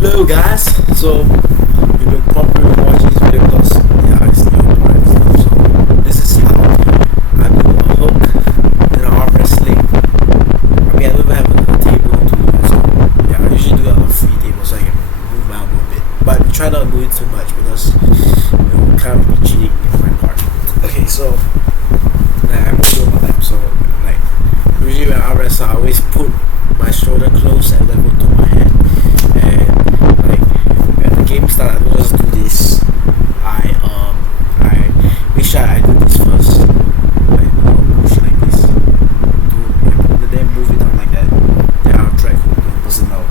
Hello guys, so you've been probably watching this video because it's new and stuff. So this is how I do a hook in arm wrestling. I mean, I don't even have a table to do it, so yeah, I usually do it on a free table so I can move my arm a bit. But try not to do it too much because it kind of be cheating in my part. Okay, so I'm doing my lap, so like usually when I arm wrestle, I always put my shoulder close and level to my head. And like when the game starts, I don't just do this. I make sure I do this first. Like push like this, and then move it down like that. Then I'll drag the person down.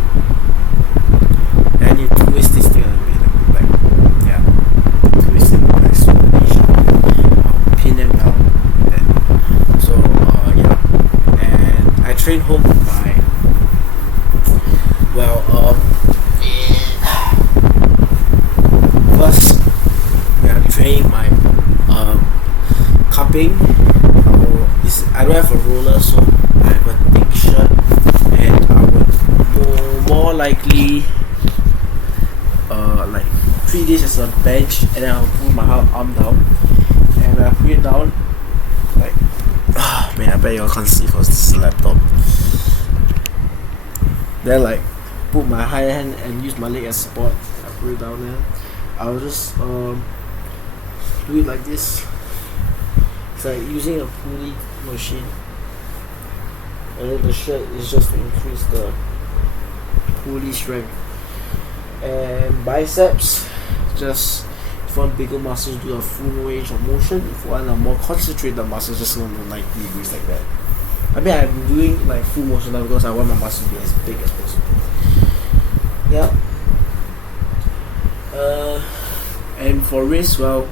And you twist this thing a little bit, like twist it like slowly. I'll pin them down like that. So and I train home with my first, I'm training my cupping. I don't have a roller, so I have a thick shirt, and I would more likely like treat this as a bench, and then I'll put my arm down, and when I put it down, like man, I bet y'all can't see because this is a laptop. Then like put my high hand and use my leg as support. I put it down there. I'll just do it like this. It's like using a pulley machine, and then the shirt is just to increase the pulley strength. And biceps, just if you want bigger muscles, do a full range of motion. If you want a more concentrated muscles, just go to 90 degrees like that. I mean, I'm doing like full motion now because I want my muscles to be as big as possible. Yeah. And for wrist, well,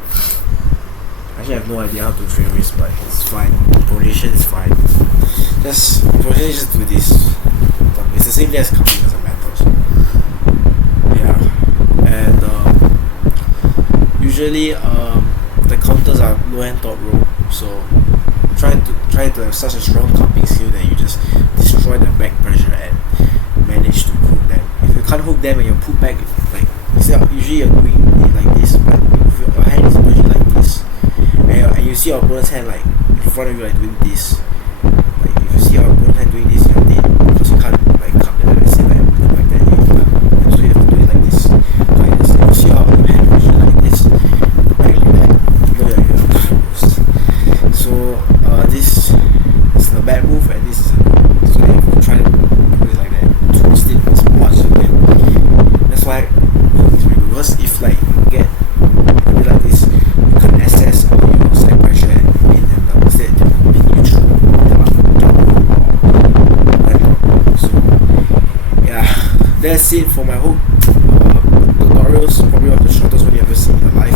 actually I have no idea how to train wrist, but it's fine. Pronation is fine. Pronation just do this. It's the same thing as cupping, as a matter. So yeah. And usually the counters are low hand top rope, so try to have such a strong cupping skill that you just destroy the back pressure and manage to hook them. If you can't hook them and you pull back, like usually you're doing it like this, but if your hand is pushing like this, and you see your opponent's hand like in front of you like doing this, like if you see your opponent's hand doing this, you're dead because you can't like come there and say like that. So you have to do it like this. Like this. If you see your hand pushing like this, like that, you know you're close. So this is the bad move, and this is a good move. So you have to try to do it like that. Twist it as much as you can. That's why hook is very good, because if like you get a bit like this, you can assess all your side pressure and pin them down instead of being neutral. So yeah, that's it for my hook. Tutorials, probably one of the shortest one you ever seen in your life.